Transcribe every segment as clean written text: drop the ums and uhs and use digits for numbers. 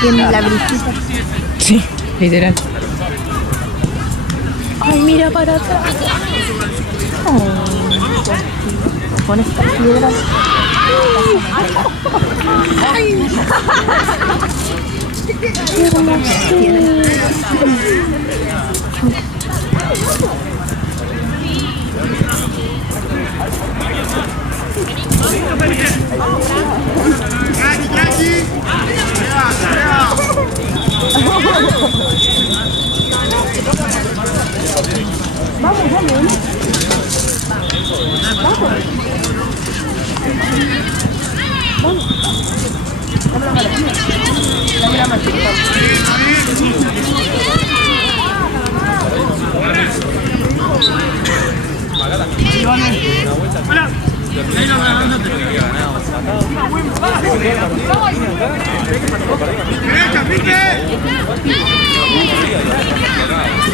Tiene la brujita. Sí, literal. Ay, mira para atrás. Oh, con esta piedra. Ay. Qué hermoso. Vamos, vamos.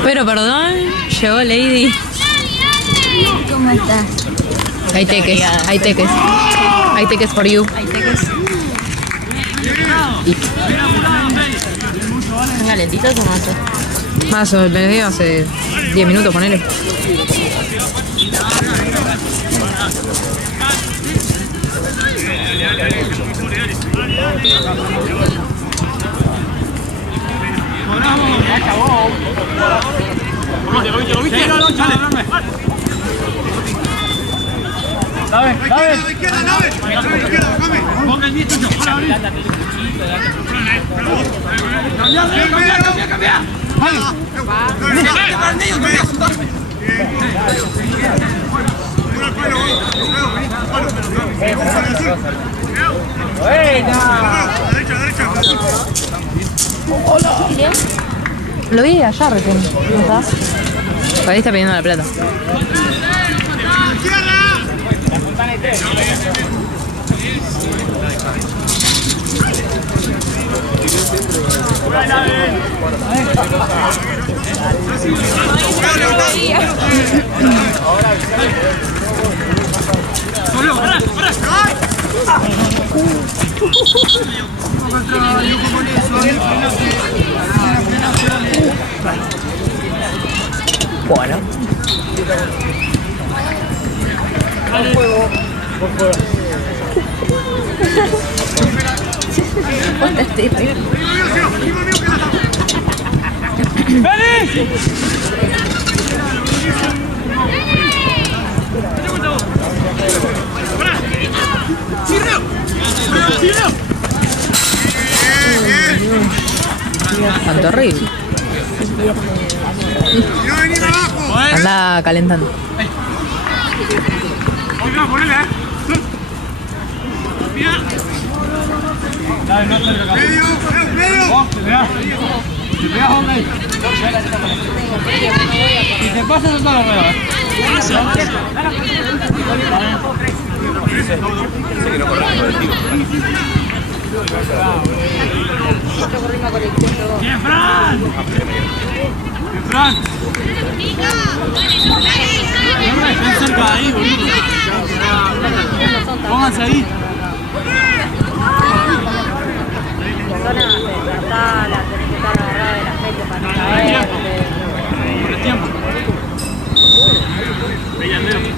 Pero perdón, llegó Lady. ¿Cómo estás? Hay teques, hay teques. Hay teques for you. Hay teques. ¿Son calentitos o macho? Más o menos hace 10 minutos, ponele. Lo vi allá recién. ¿No estás? Para ahí está pidiendo la plata. Bueno. Tanto horrible. Anda calentando. Si te pasa, no te lo veo. Dice que no corre colectivo. ¡Bien, Fran! ¡Bien, Fran! Estén cerca de ahí, boludo. Pónganse ahí. Por el tiempo.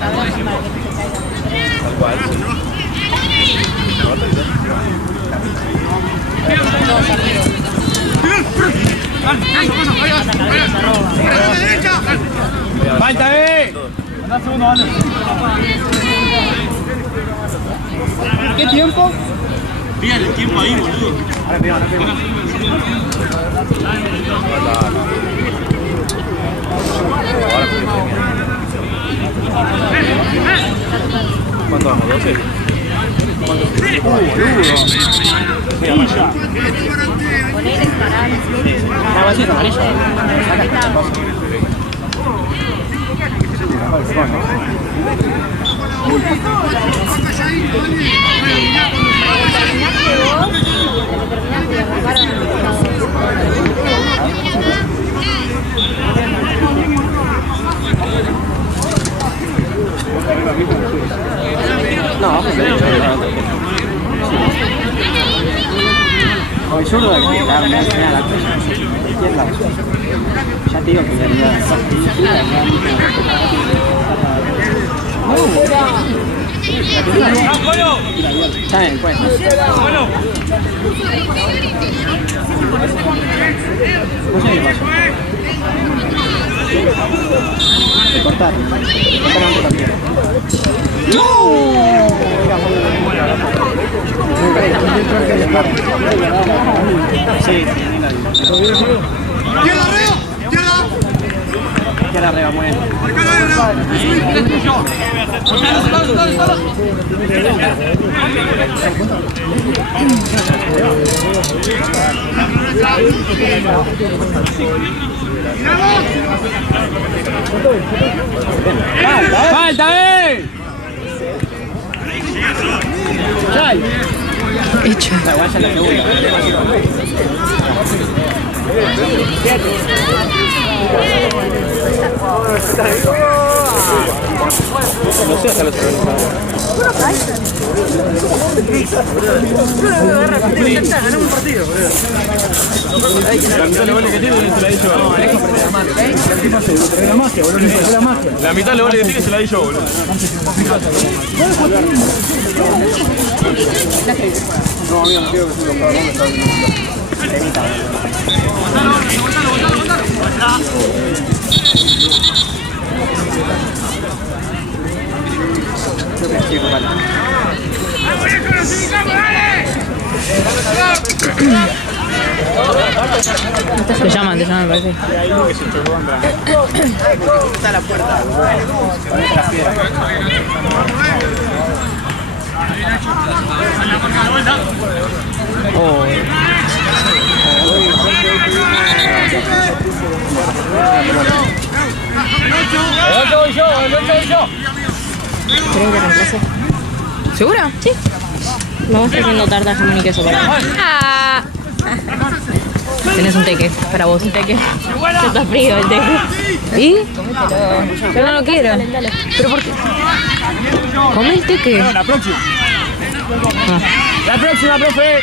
Tal cual, sí. ¡Falta, ¡Andá segundo, vale! ¿Qué tiempo? Fíjate el tiempo ahí, boludo. ¿Cuánto vamos? ¿12? No, el zurdo de aquí, la cosa. Ya te digo que está bien, pues. No sé qué pasó. Cortar. ¡No! Sí. Izquierda arriba, muy bien. ¡Falta, Hecha. La guaya la segunda. No sé, hasta los La mitad de los goles que tiene se la di yo, boludo. No, amigo, no quiero que se lo pague. Te llaman, me parece. Está la puerta. Oh. ¿Querés que te reemplace? ¿Seguro? Sí. Me voy haciendo tarta jamón y queso para mí. Ah. Tenés un teque para vos. Un teque. Ya está frío el teque. ¿Y? Pero no lo quiero. Dale. ¿Pero por qué? Come el teque. La próxima. Ah. La próxima, profe.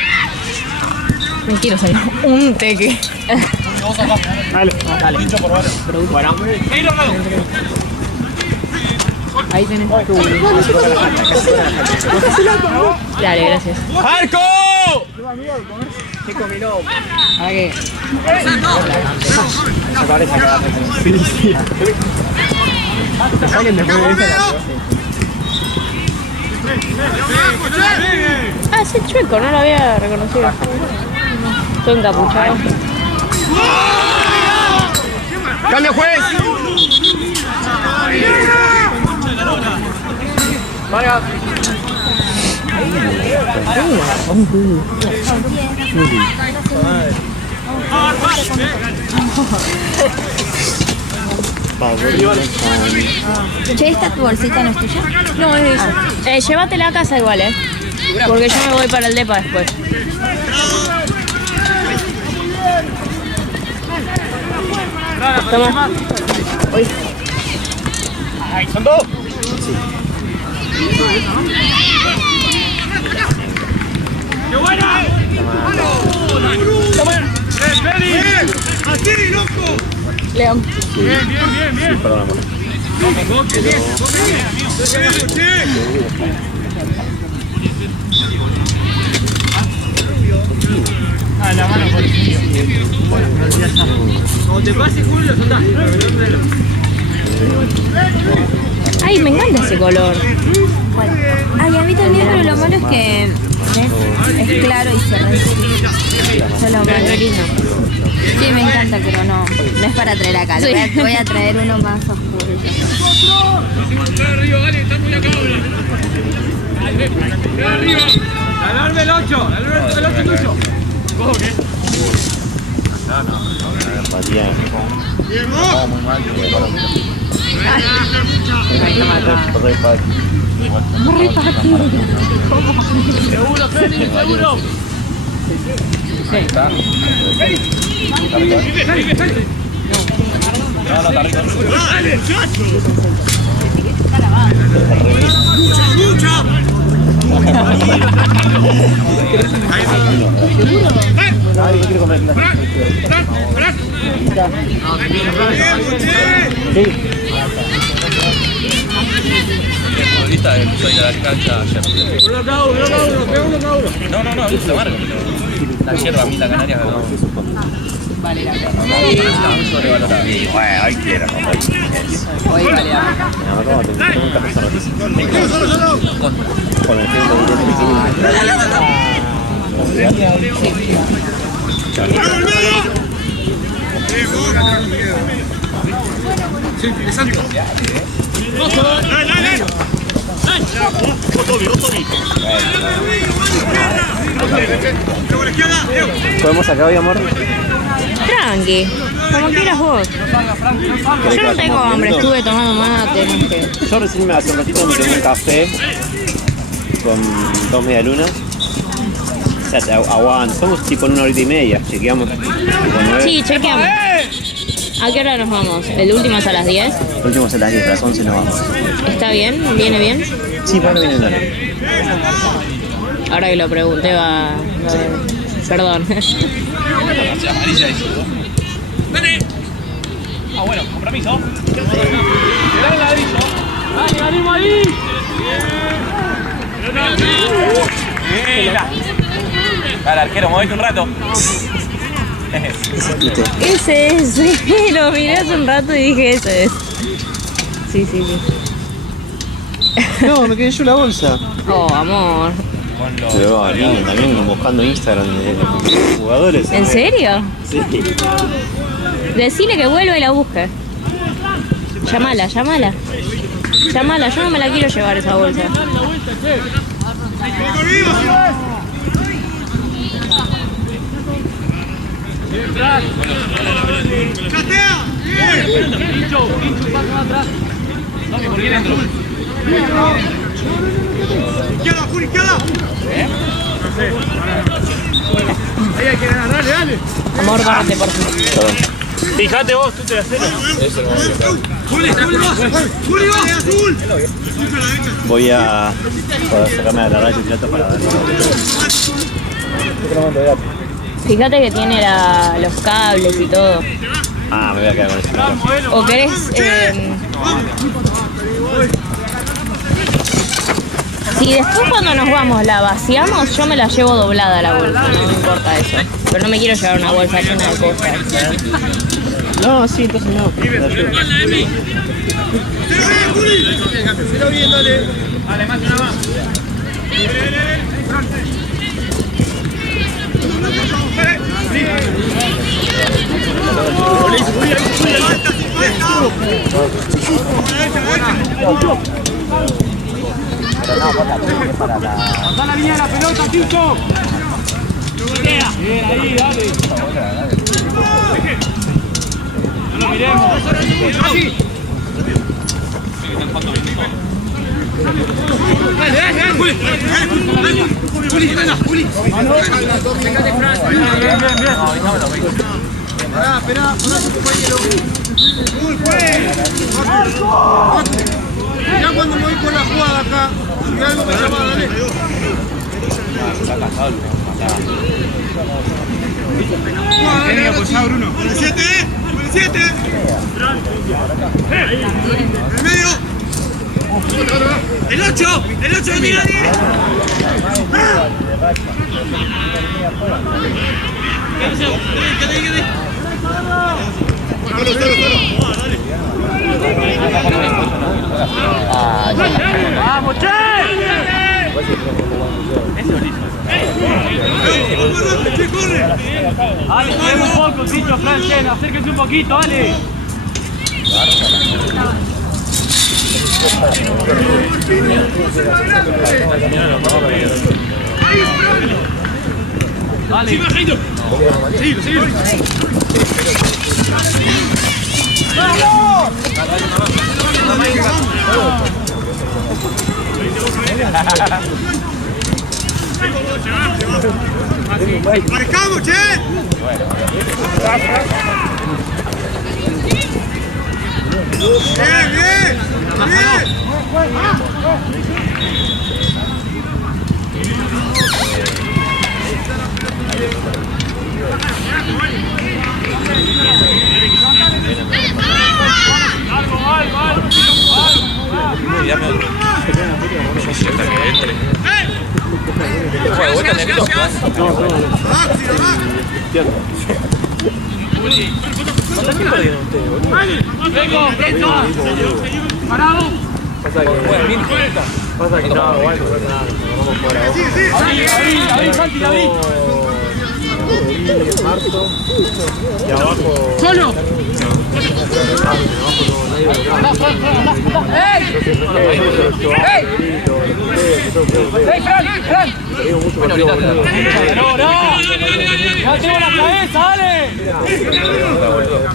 Me quiero salir. Un teque. Dale, dale. Bueno. Ahí tenés. Dale, gracias. ¡Arco! ¿Para qué? Alguien después de esa. Ah, es el chueco, no lo había reconocido. Estoy encapuchado. ¡Cambio, juez! Vargas. Che, ¿esta tu bolsita no es tuya? No, es de ella. Llévatela a casa igual, porque yo me voy para el depa después. Toma. Uy. Ahí son dos. ¡Qué buena! ¡Así, loco! León. Bien. Sí, perdón, amor. Ah, la mano por el como te pase, Julio, soltá. Ay, me encanta ese color. Bueno. Ay, a mí también, pero lo malo es que es claro y se resiste. Eso es lo malo. Sí, me encanta, pero no es para traer acá. Voy a traer uno más oscuro. ¡Ganarme el 8! ¡Ganarme el 8 tuyo! ¿Cómo que? ¡Seguro, Félix! ¡Seguro! No, está rico. ¡Dale, muchacho! ¡Lucha! Futbolista empezó a ir a la cancha ayer. Uno cada uno. No, es amargo. La hierba, a mí la Canarias ganó. Vale, la pena. Muy sobrevalorada. Bueno, ahí quiera, hombre. Hoy vale la pena. Con el tiempo Sí, exacto. ¡Dale! ¿Podemos acá hoy, amor? Tranqui, como quieras vos. Yo no tengo hambre, estuve tomando mate, no sé. Yo recién hace un ratito me tomé un café con 2 medialunas. O sea, aguanta. Somos tipo en 1 horita y media. Chequeamos. Tipo 9. Sí, chequeamos. ¿A qué hora nos vamos? ¿El último es a las 10? El último es a las 10, a las 11 no vamos. ¿Está bien? ¿Viene bien? Sí, bueno, viene bien. Ahora que lo pregunté va... Perdón. Amarilla eso. Ah, bueno, compromiso. ¡Dale, ladrillo! ¡Dale, ánimo ahí! Dale, arquero, movete un rato. Ese es, lo miré hace un rato y dije ese es. Sí. No, me quedé yo la bolsa. Oh, amor. Pero también buscando Instagram de jugadores. ¿En serio? Sí. Decile que vuelva y la busque. Llámala, yo no me la quiero llevar esa bolsa. ¡Catea! Pincho, un paso más atrás. No, ¿por qué dentro? ¡Izquierda, Juli, izquierda! Ahí hay que ganar, dale. Amor, bájate por favor. Fíjate vos, tú te la haces. Juli, va, azul. Voy a sacarme de la radio y trato para darle. Fíjate que tiene los cables y todo. Ah, me voy a quedar con eso. ¿O querés...? Si después cuando nos vamos la vaciamos, yo me la llevo doblada la bolsa, no me importa eso. Pero no me quiero llevar una bolsa llena de cosas. No, sí, entonces no. Dale, más una más. Pasá la línea de la pelota, Tito. Bien, ahí, dale. No lo miremos. Esperá, compañero. Ya cuando me voy con la jugada acá, si algo me llama, dale. Vení, apoyá, Bruno. Con el 7, con el 7. En el medio. El 8, mira 10. ¡Vamos, che! Dale, subemos un poco, Tito, Fran, acérquense un poquito, dale. Sigue bajando. Sigue. ¡Marcamos, che! ¡Bien! ¡Parado! Pasa que no, bueno, vamos por ahora. Ahí, Santi, David. Marzo y abajo. ¡Solo! ¡No tengo la cabeza, dale!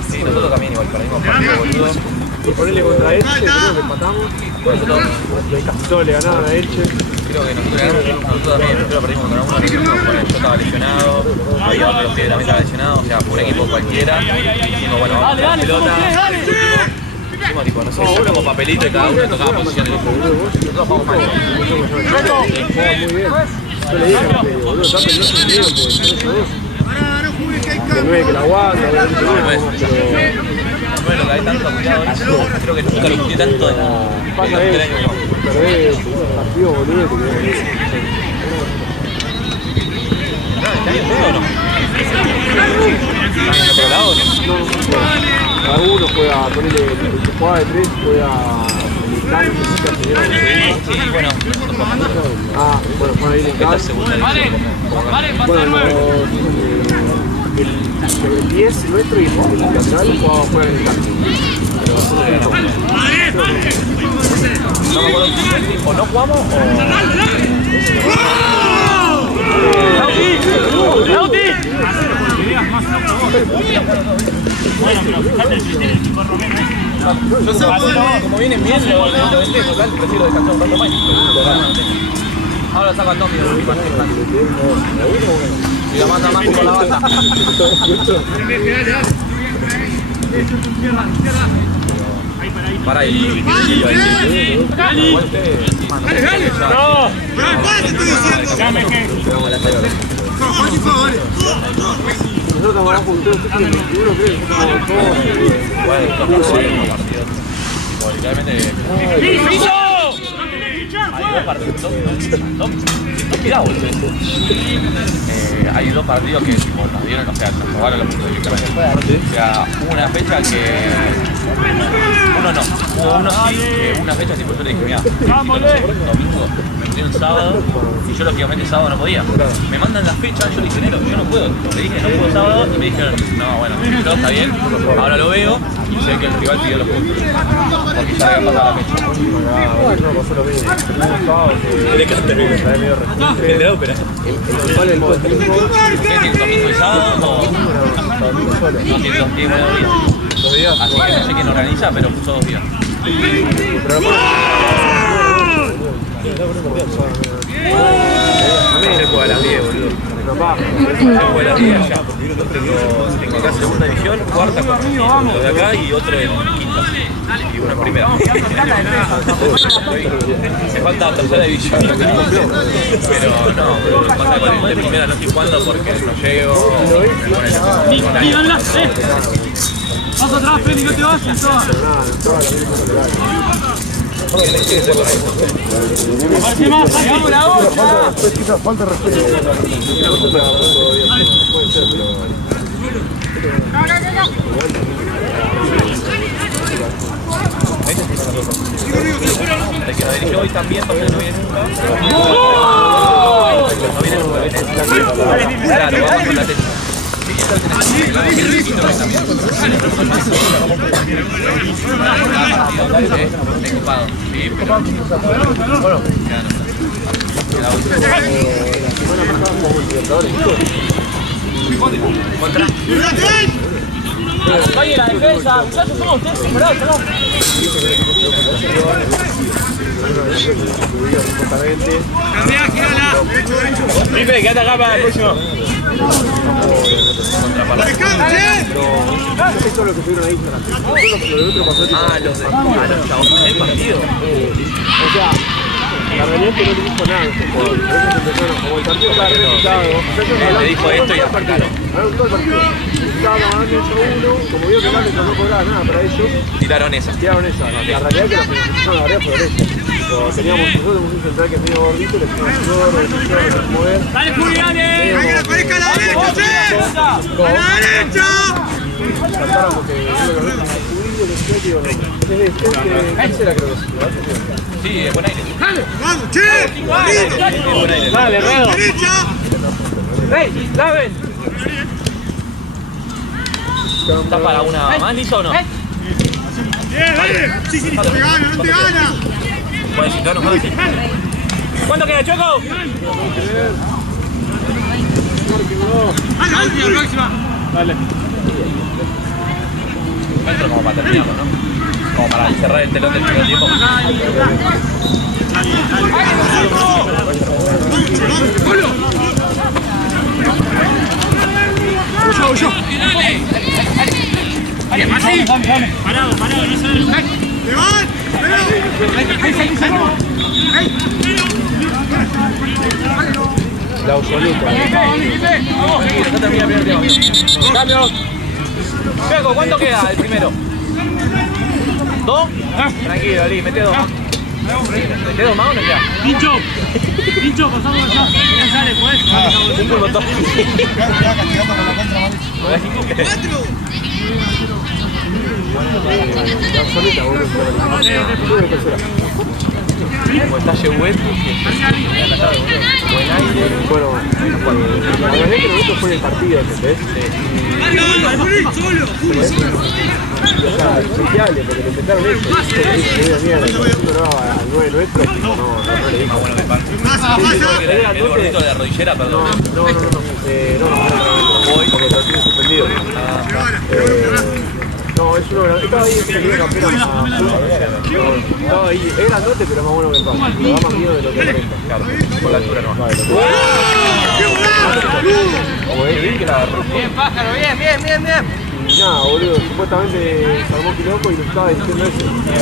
Sí, nosotros también igual, perdimos partido, boludo. Por ponerle contra Elche, creo que empatamos. Casi todos le ganaron a Elche. Creo que nosotros también, nosotros perdimos contra uno, yo estaba lesionado, había otro que también estaba lesionado, o sea, un equipo cualquiera. Dijimos, bueno, vamos a la pelota, hicimos tipo, no sé, sacamos papelito y cada uno tocaba posición. Nosotros jugamos mal. Jugaba muy bien. Yo le dije a Fede, boludo, está peligroso el medio porque el 9 que la aguanta, pero... Bueno, que hay tanto cuidado en eso, creo que nunca lo escuché tanto en pasa el eso, año. perdés un partido, boludo, porque... ¿Está ahí o no? ¿Están en otro lado o no? No, algunos juega, ponele, el que juega de 3 juega en Cali, Sí, bueno. ah, bueno, juega ahí en Esta Cali. segunda división. Bueno, el 10 nuestro y el lateral juega en el Cali. Pero nosotros no. No me acuerdo si o no jugamos o... ¡Lauti! Yo sé, como vienen bien, lo vendé, total, prefiero descansar un rato más. Ahora saca a Tommy de última. Y la manda más por la bata. Para ahí. ¡No! Nosotros estamos abajo un 3, 21, creo que estamos todos. Literalmente. Hay dos partidos. Hay dos partidos que nos dieron, o sea, nos robaron los puntos directamente. O sea, hubo una fecha que. Uno no, hubo uno sí, que una fecha tipo yo le dije, mira, domingo, me pusieron sábado y yo lógicamente sábado no podía. Me mandan la fecha, yo le dije, Nero, yo no puedo. Le dije, no puedo sábado y me dijeron, no, bueno, todo está bien, ahora lo veo y sé que el rival pidió los puntos. Porque ya había pasado la fecha. No, pasó lo mismo. El de la ópera. El rival del domingo. ¿Ustedes tienen domingo y sábado o...? No, tienen 2 días. Así que no sé quién organiza, pero puso 2 días. Se juega a las 10, boludo. Se juega a las 10 allá. Tengo acá segunda división, cuarta con los de acá y otro en quinta. Y uno en primera. Me falta tercera división. Pero no, pasa con el de primera no estoy jugando porque no llego. ¡Díganla! ¡Vas atrás, Feli! ¡No te vayas! ¡Parece más! ¡Hagamos la 8! Falta de respeto. Puede ser, pero... El que nos dirigió hoy también, porque no viene nunca. No viene nunca, ¿viste? Claro, vamos con la tesis. Ocupado. Sí, pero... Bueno, la semana pasada jugamos Libertadores, chicos. Contra. Oye, la defensa, muchachos, somos ustedes separados, ¿no? Felipe, quédate acá para el próximo. Esto es lo que subieron ahí. Lo del otro pasó. Los chavos del partido. O sea, la realidad es que no le dijo nada a este jugador. Por eso se empezaron a jugar el partido. Estaba resultado. Le dijo esto y apartaron. Ganaron todo el partido. Estaba ganando 8-1. Como vio que el árbitro no cobraba nada para ellos, Tiraron esa. tiraron esa. La realidad es que los que empezaron a ganar fue ellos. Teníamos nosotros un central que es medio gordito, le pusimos flor, el mover. ¡Dale, Julianes! ¡Que aparezca a la derecha, che! ¡A la derecha! Saltaron porque tercera creo que Sí, es buen aire. ¡Vamos, che! Dale, Redo. ¡Derecha! ¡Ey, Laven! ¿Está para una más lisa o no? ¡Dale! ¡Sí, sí! ¡No te gana, no te gana! Pueden situarnos más así. ¿Cuánto queda, Choco? ¡La última, próxima! Dale. Entro como para terminarlo, ¿no? Como para cerrar el telón del primer tiempo. ¡Yo! ¡Así! ¡Parado, no se ve! ¡Levant! La absoluta. Vamos, ya termina el primer tiempo. Cambio. Peco, ¿cuánto queda el primero? ¿2? Tranquilo, Ali, mete 2 más. ¿Mete 2 más o no queda? Pincho, pasamos allá. Ya sale, pues. Un montón. La absoluta, boludo. Como está Yehuetu, buen aire. Bueno, la verdad es que nosotros fue en el partido, ¿entendés? O sea, especiales, porque le intentaron eso. Mira, le al 9 nuestro, no le dijo. Ah, bueno, de parte. El gordito de la rodillera, perdón. No, porque lo tiene suspendido. No, es uno grande. Estaba ahí, se quería campeón estaba ahí, es grandote, pero es más bueno que el Pablo. Lo da más miedo de lo que aparenta. Claro, por la altura no. Bien, pájaro, bien. nada, boludo, supuestamente se armó quilombo y lo estaba diciendo eso.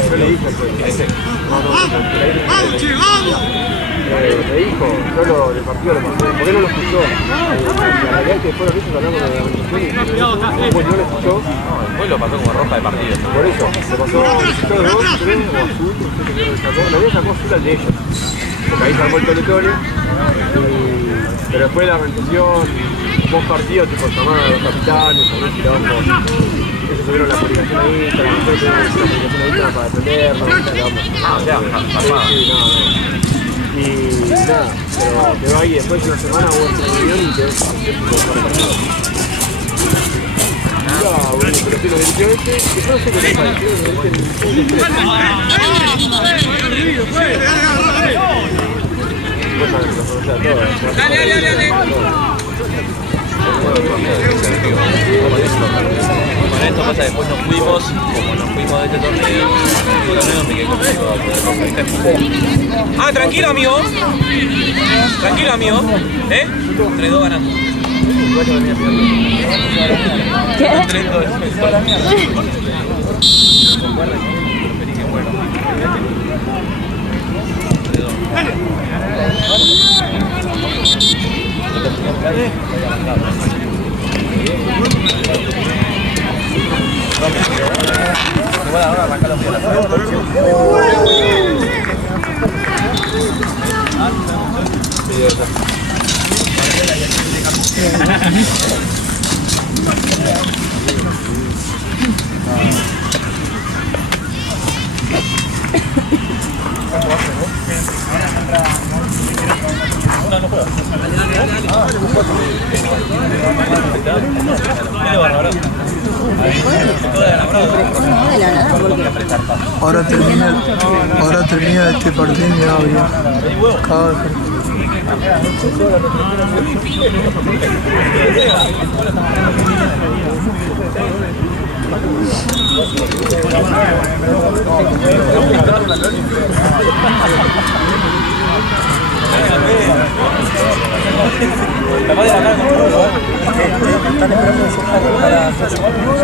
Yo le dije al ese. ¡Vamos, che, vamos! Me dijo, yo el partido lo pasé, ¿por qué no lo escuchó? La realidad es que fueron ellos hablando de la organización y después no lo escuchó. No, después lo pasó como roja de partido. Por eso, se pasó 2, 3 o azul, no sé qué le sacó. La vida sacó azul al de ellos, porque ahí se armó el tole. Pero después la organización, post partido, tipo llamar a los capitanes, a ver si ellos subieron la publicación ahí, nosotros tuvimos una publicación ahí para defenderlo, Ah, ya, sí, no. Y nada, pero quedó ahí, después de una semana hubo otra reunión y quedó ya, boludo, pero sí lo dirigió que yo no sé qué le pareció, Con esto pasa, después nos fuimos, como nos fuimos de este torneo me quedé conmigo. Ah, tranquilo amigo, 3-2 ganando. ¿Qué? 3-2. no juega. Ahora termina este partido y ya habría. Están esperando ese juego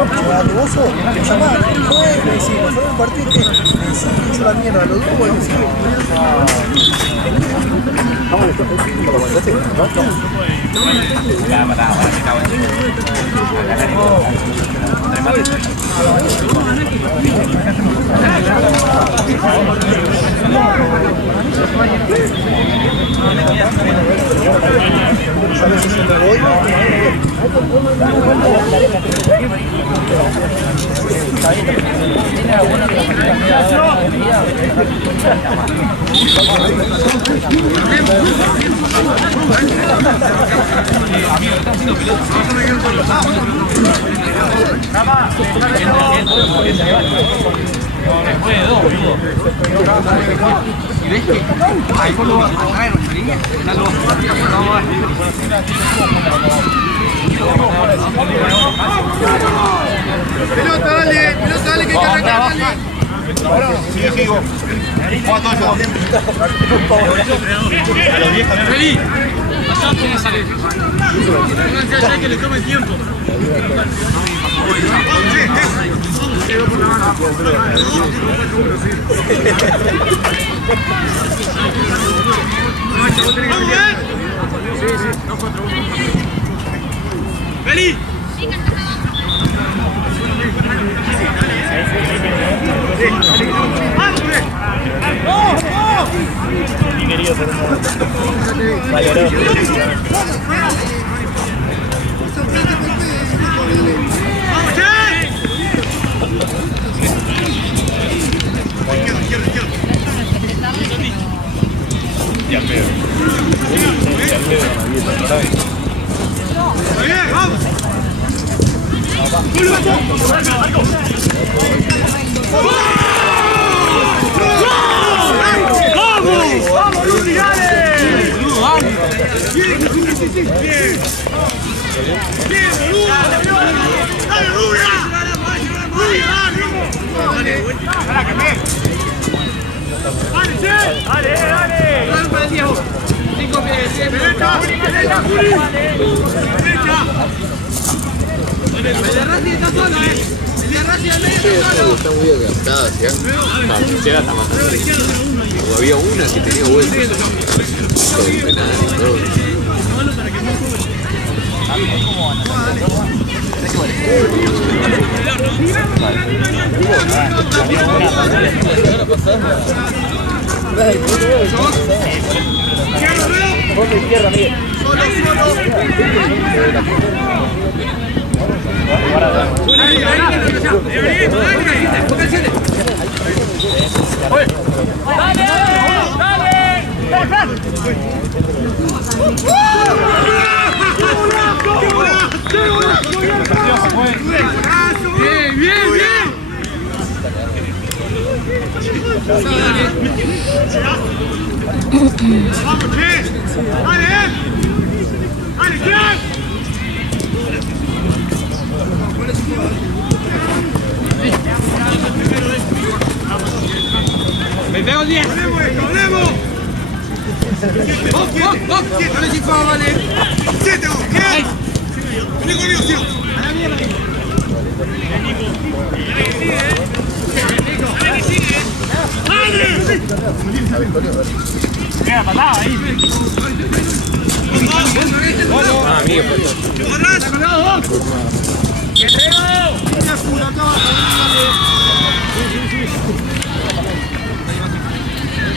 para llegar al gozo, llamar, joder, decir, fue un partido que se hizo la mierda, lo digo bueno, sí. ¿Sabes si se me voy? Pelota, dale, que hay que arrancar, dale. Sigo. Feliz. Allá quiere salir. Pónganse allá que le tome el tiempo. ¡Feliz! Ya veo. ¡Vamos, Rudy, dale! ¡Bien, ¡dale, Rubia! ¡Dale, para el Diego! 5 pies, derecha, Juli. Derecha. El de Racing está solo, El de Racing al medio está solo. Está muy adelantada, ¿sí? La tercera está más. Había una que tenía vuelta. Todo el penal y todo. Bien, bien, bien. Vamos, che. Dale, dale, crack. Me pego 10. ¡Hablemos! ¡Vos, quieto! ¡Dale, chico, vale! ¡Quieto! ¡Quieto! ¡Vení conmigo, tío! ¡A la mierda! Queda patada ahí. Ah, amigo.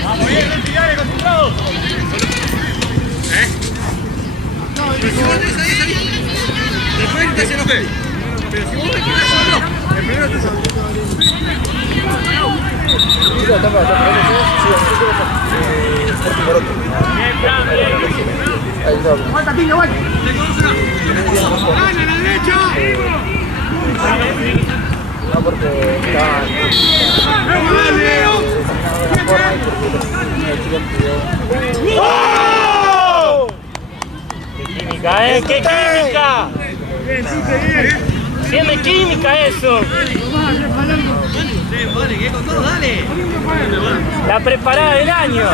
Vamos bien, dale, concentrado. Después te se lo ve. Pero si vos me quedás solo. Vuelta, Tinga, vuelta. ¡Gana la derecha! No, porque estaban... ¡Qué química, ¡Qué química! ¡Tiene química eso! Vale, que con todo, dale. La preparada del año.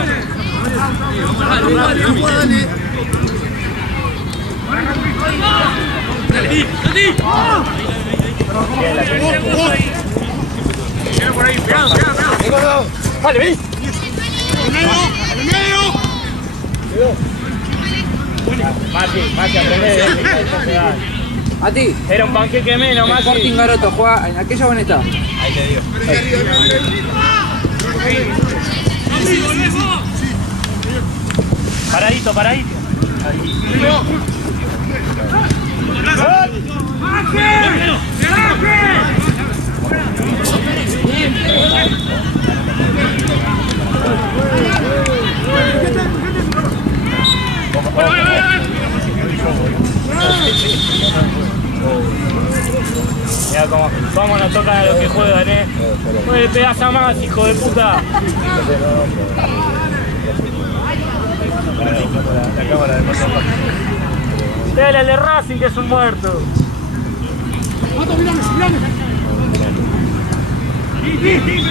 Vale, vení. ¡Al medio! Mati, aprende. A ti. Era un panqueque menos, Mati. Sporting Garoto juega en aquella bonita. Ahí te digo. Paradito. Mira cómo nos tocan a los que juegan, No le pegás a más, hijo de puta. Dale al de Racing, que es un muerto. Vení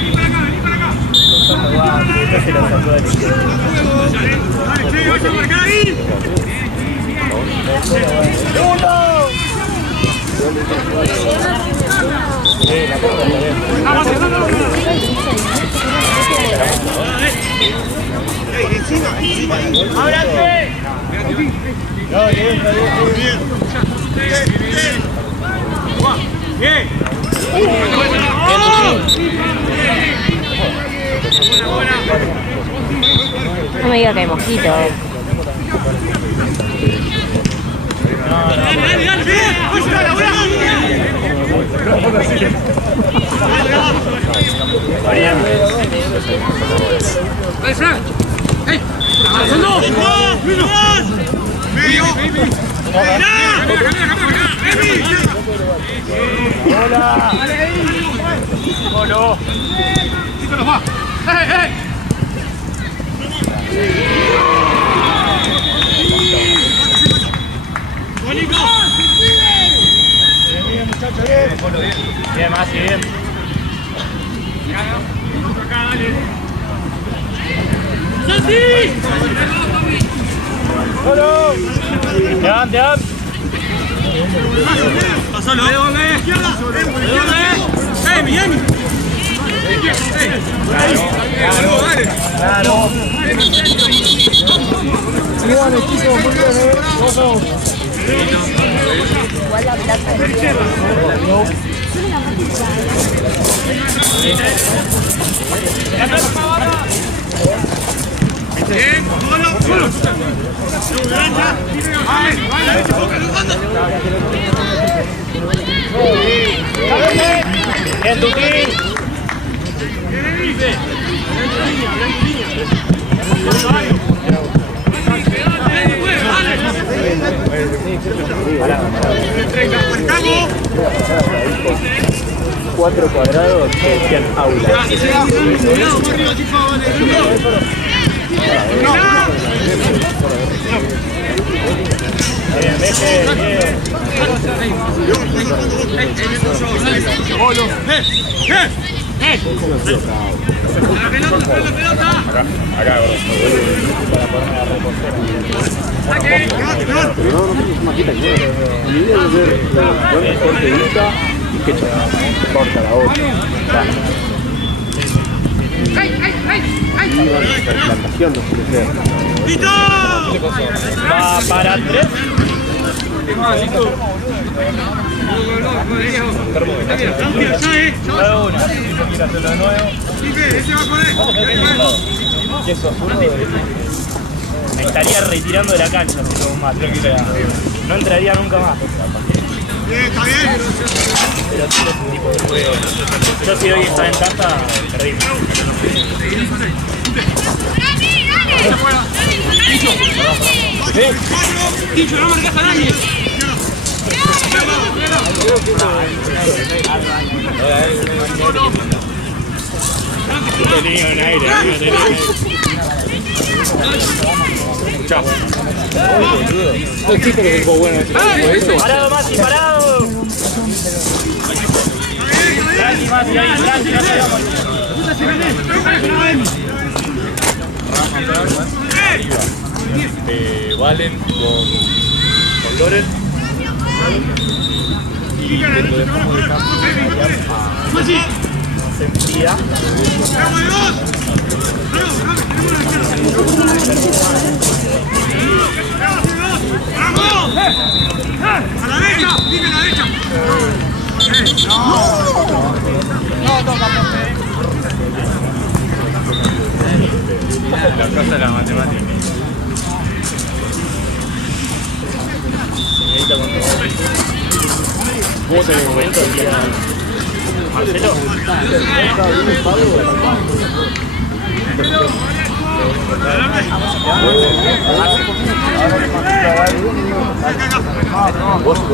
para acá. Dale, vas a marcar ahí. ¡Ábrate! Bien. No me diga que hay mosquito. Bien, más bien. Te van. Pasalo. De izquierda. Miami. Claro. Igual la plata de Bien, solo. Derecha. Bien, Duquín. Cuatro cuadrados que decían aula. La pelota. Acá, pero no tenemos maqueta ni nada. Mi idea es ver dónde corte vista y qué corta la otra. La plantación no puede ser. Va para 3. Me estaría retirando de la cancha si no más. No entraría nunca más. Yo si hoy está en casa, perdimos. Quillo, no marcas a nadie. Tenía en aire, chao. Parado, Mati, parado. Tranqui, Mati, ahí, tranqui, no te vamos. Valen con Loren y lo dejamos de campo a Sentía. ¡Vamos! ¡A la derecha! ¡Dime a la derecha! La casa de la matemática. ¿Cómo se le comenta el día? Marcelo.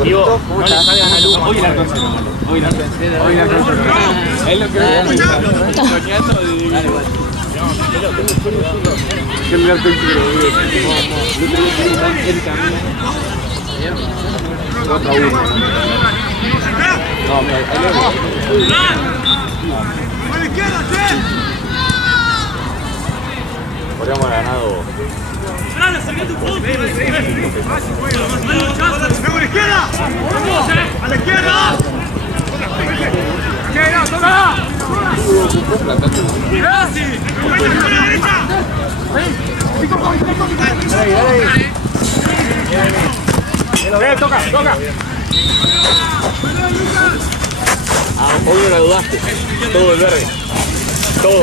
Digo, no le salgan a luz. Hoy la alcancé. Hoy la alcancé. Es lo que ¿Qué le alcancé? ¡A la izquierda, che! Podríamos haber ganado. ¡A la izquierda! ¡A la izquierda! ¡Izquierda, toca! ¡Gracias! Toca, toca. Hoy no la dudaste. Todo el verde. Todo.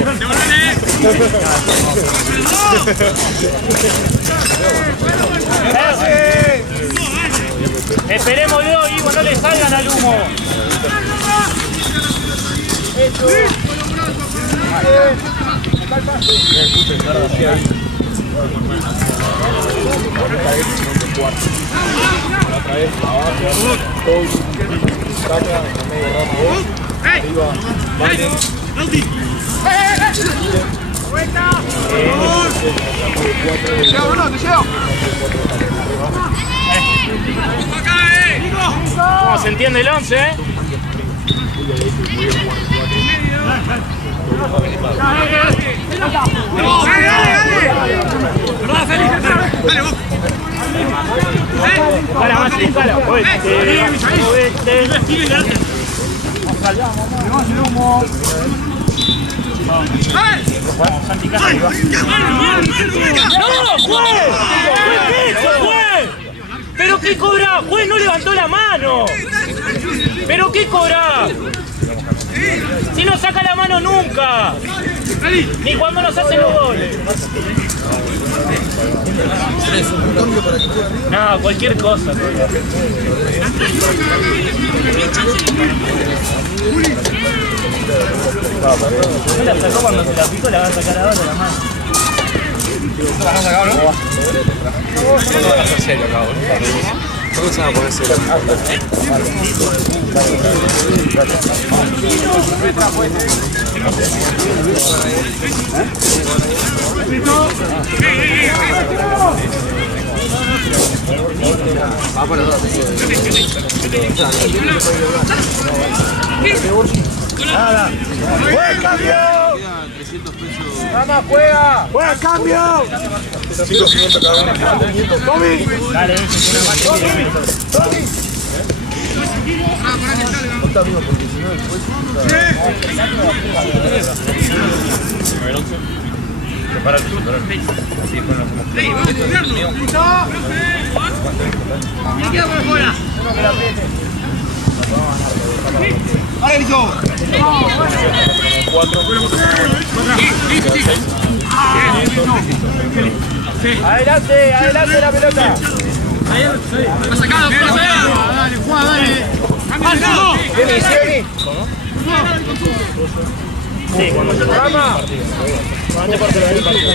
Esperémoslo, Ivo, no le salgan al humo. ¿Cómo se entiende el 11, eh? Para más, para. ¡No, juez! ¿Qué hizo, juez? ¿Pero qué cobra? Juez no levantó la mano. ¿Pero qué cobra? Si no saca la mano nunca. Ni cuando nos hacen los goles. No, cualquier cosa. No la sacó cuando se la picó, la va a sacar ahora la mano. ¿La vas a sacar, no? No vas a hacer serio acá, boludo. ¿Cómo se van a poner serio? Va por los dos. Nada. ¡Buen cambio! ¡Vamos, juega! ¡Buen cambio! 500 cada uno. ¡Tommy! Dale, ¡Tommy! Está vivo porque si no después. Prepárate. Así después nos hacemos. ¡Ey, vamos a estudiarlo! ¿Quién queda por afuera? ¡Ahora, listo! Adelante, adelante la pelota. ¡Ha sacado! ¡Dale, Juan, dale! Sí, cuando se programa. Cuando te corte el partido.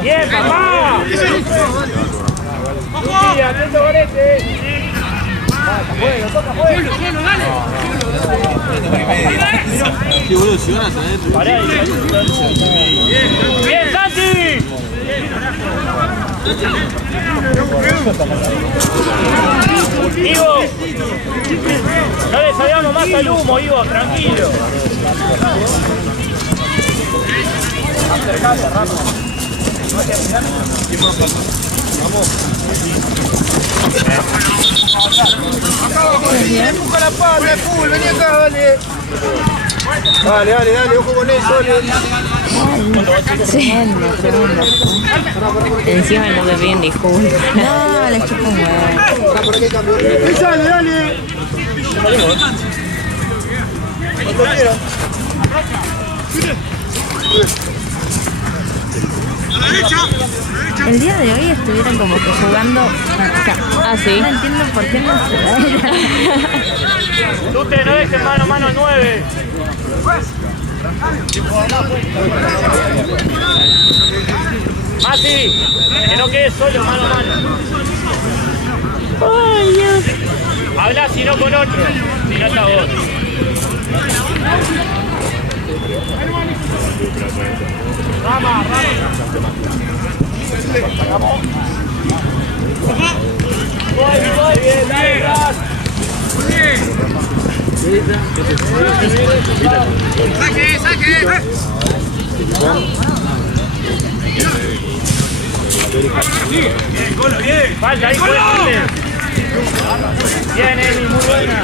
Bien, papá. Sí, atento con este. Toca juego. Sí, boludo, si van a traer. Bien, Santi. Ivo, no le salgamos más al humo, Ivo, tranquilo. Acercate, Ramos. Vamos. Busca la pata, el fútbol, vení acá, dale. Dale, ojo con eso, dale. Sí. Encima no me piden disculpas. No, les chupo un huevo. Dale. El día de hoy estuvieron como que jugando acá. Ah, sí. No entiendo por qué no se da. Tú te no dejes mano a mano 9. Mati, que no quedes solo mano a mano. Ay, Dios. Habla si no con otro, si no está vos. Rama. Voy, bien, dale, Ras. Saque. Bien. Falta ahí, bien, Emi, muy buena.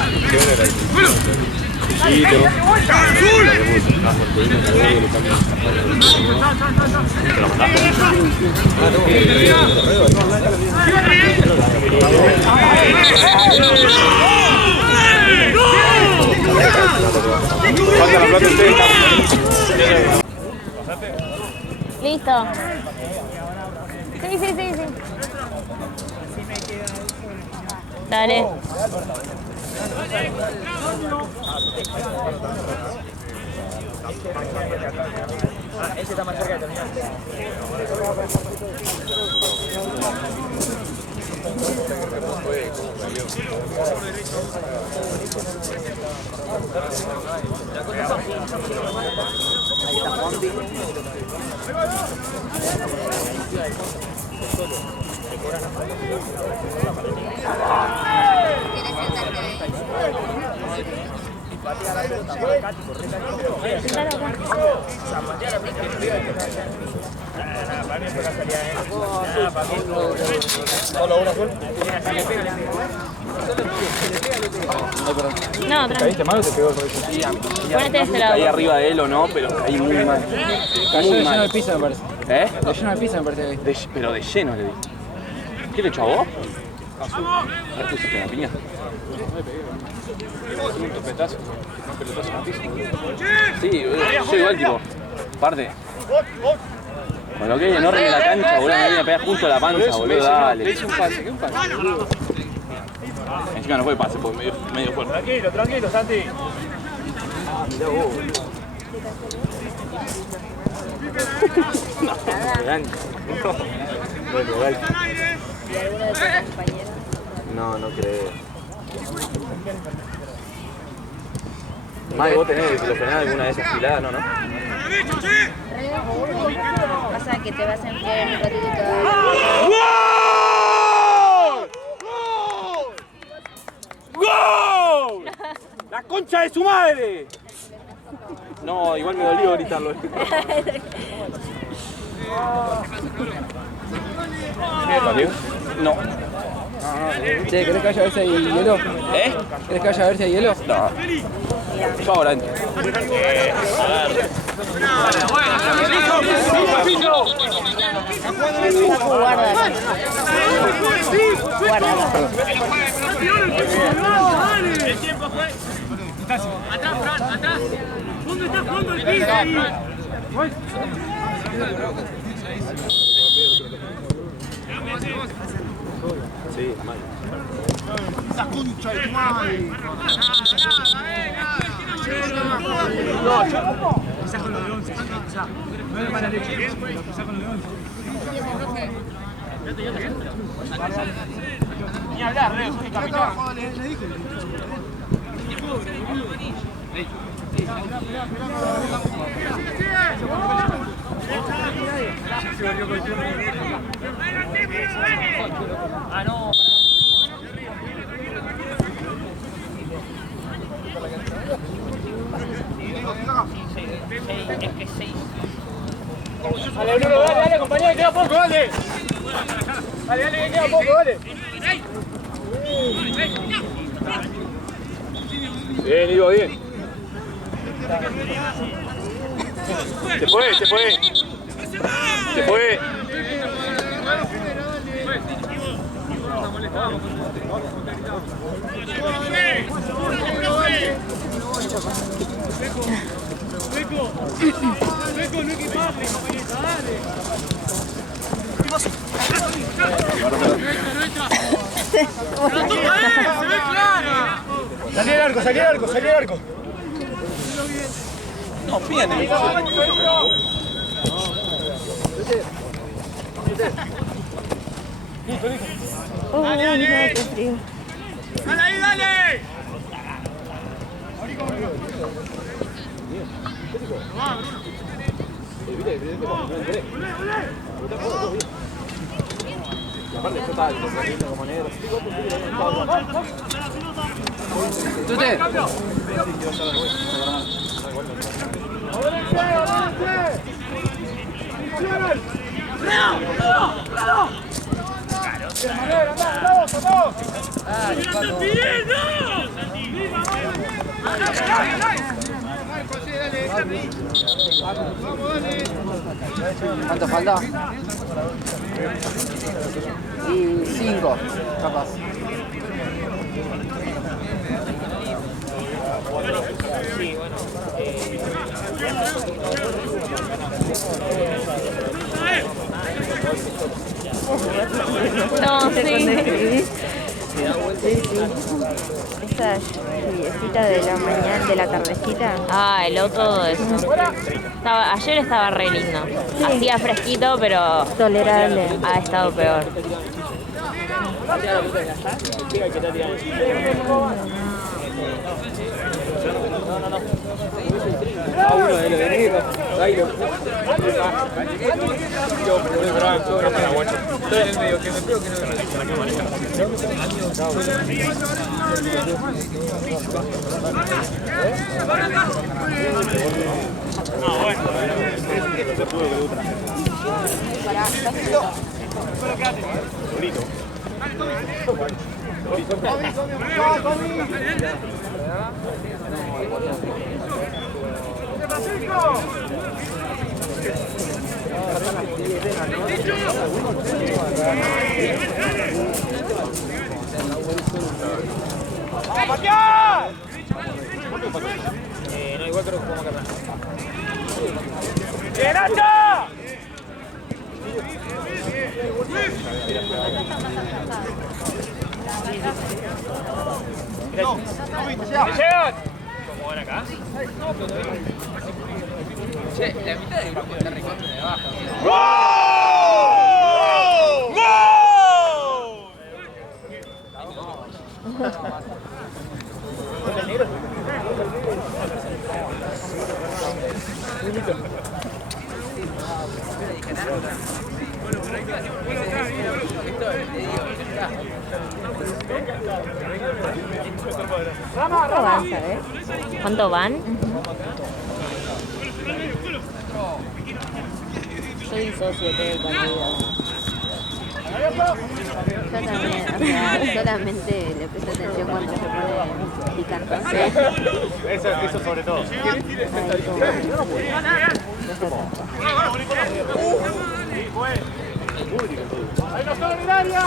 Listo. Sí. Dale. Ese está más cerca de terminar. No, ¿Caíste mal o te pegó el rollo? ponete de este lado. Caí arriba de él o no, pero caí muy mal. Cayó Muy de lleno mal. al piso, me parece. ¿Eh? De lleno al piso, me parece. Pero de lleno le di. ¿Qué le echó a vos? ¿A ver, pusiste una piña? Un topetazo. Un pelotazo en el piso. Sí, yo igual tipo. Aparte. Con lo que es enorme la cancha, boludo, me viene a pegar justo a la panza, boludo, dale. Le hice un pase, ¿qué un pase? Encima no fue pase, porque medio fuerte. Tranquilo, Santi. No creo. Más vos tenés que solucionar alguna de esas filadas, ¿no? Pasa que te vas a enfriar en un ratito ¡Gol! ¡La concha de su madre! No, igual me dolió gritarlo. No. Che, ¿querés que vaya a ver si hay hielo? ¿Eh? ¿Querés que vaya a ver si hay hielo? No. Yo ahora entro. Guarda. El tiempo fue. Atrás, Fran, atrás. ¿Dónde está jugando el piso ahí? Sí, mal. ¡Esa concha de tu madre! No, yo... Quizás con lo de 11. No es de mala leche. Quizás con lo de 11. Ni hablar, Leo, soy capitán. Le dije. Ah, no. Es que 6. Dale, Bruno, dale, compañero, que queda poco, dale. Dale, que queda poco, dale. Bien, Ivo, bien. Se fue. Se fue. Veco, no equiparle, compañero, dale. ¡Se ve clara! Salí al arco. No, fíjate. Dale, qué frío. ¡Dale ahí, dale! ¡Tute! ¿Cuánto falta? Y 5, capaz. No, sí. Esa lluviecita de la mañana, de la tardecita. Ah, el otro de eso. Ayer estaba re lindo. Hacía fresquito, pero tolerable. Ha estado peor. Uno de los de negro. Bailo. Estoy en el medio, que me creo que no. No, igual creo que jugamos acá. ¡Derecha! ¡Llegan! ¿Cómo van acá? Che, la mitad del grupo está recontra de abajo. ¿Cuánto van, sabes? ¿Cuánto van? Yo disocio del partido. Yo también, o sea, solamente le presto atención cuando se pone picante. Eso sobre todo. ¡Ahí no está en el área!